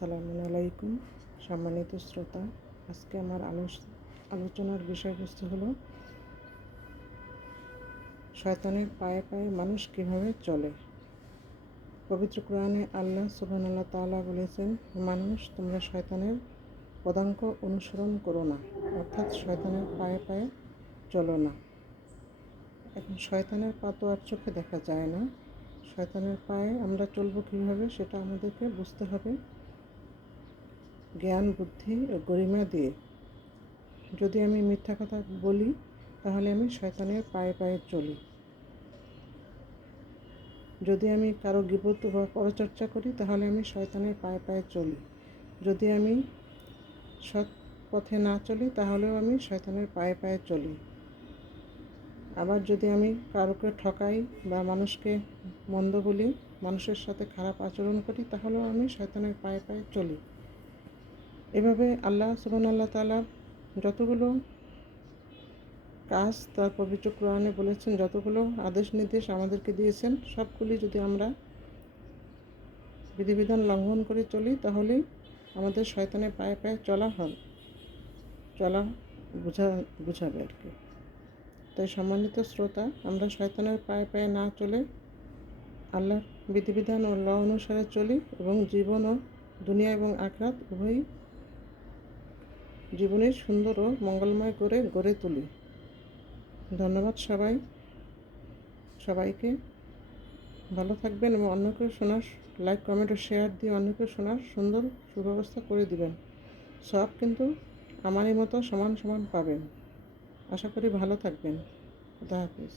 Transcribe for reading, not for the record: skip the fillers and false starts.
আসসালামু আলাইকুম সম্মানিত শ্রোতা। আজকে আমার আলোচনার বিষয়বস্তু হলো শয়তানের পায়ে পায়ে মানুষ কিভাবে চলে। পবিত্র কোরআনে আল্লাহ সুবহানাহু তাআলা বলেছেন, মানুষ তোমরা শয়তানের পদাঙ্ক অনুসরণ করো না, অর্থাৎ শয়তানের পায়ে পায়ে চলো না। এখন শয়তানের পা তো আর চোখে দেখা যায় না, শয়তানের পায়ে আমরা চলবো কীভাবে সেটা আমাদেরকে বুঝতে হবে জ্ঞান বুদ্ধি ও গরিমা দিয়ে। যদি আমি মিথ্যা কথা বলি তাহলে আমি শয়তানের পায়ে পায়ে চলি। যদি আমি কারো গীবত বা পরচর্চা করি তাহলে আমি শয়তানের পায়ে পায়ে চলি। যদি আমি সৎ পথে না চলি তাহলেও আমি শয়তানের পায়ে পায়ে চলি। আবার যদি আমি কারোকে ঠকাই বা মানুষকে মন্দ বলি, মানুষের সাথে খারাপ আচরণ করি, তাহলেও আমি শয়তানের পায়ে পায়ে চলি। এভাবে আল্লাহ সুবহানাহু তাআলা যতগুলো কাজ তার পবিত্র কোরআনে বলেছেন, যতগুলো আদেশ নির্দেশ আমাদেরকে দিয়েছেন, সবগুলি যদি আমরা বিধিবিধান লঙ্ঘন করে চলি তাহলেই আমাদের শয়তানের পায়ে পায়ে চলা বুঝাবে আর কি। তাই সম্মানিত শ্রোতা, আমরা শয়তানের পায়ে পায়ে না চলে আল্লাহর বিধিবিধান ও ল অনুসারে চলি এবং জীবন ও দুনিয়া এবং আখিরাত উভয়ই জীবনের সুন্দর ও মঙ্গলময় করে গড়ে তুলি। ধন্যবাদ সবাইকে। ভালো থাকবেন এবং অন্যকে শোনার লাইক কমেন্ট ও শেয়ার দিয়ে অন্যকে শোনার সুন্দর সুব্যবস্থা করে দিবেন। সব কিন্তু আমারই মতো সমান সমান পাবেন। আশা করি ভালো থাকবেন। খুদা হাফেজ।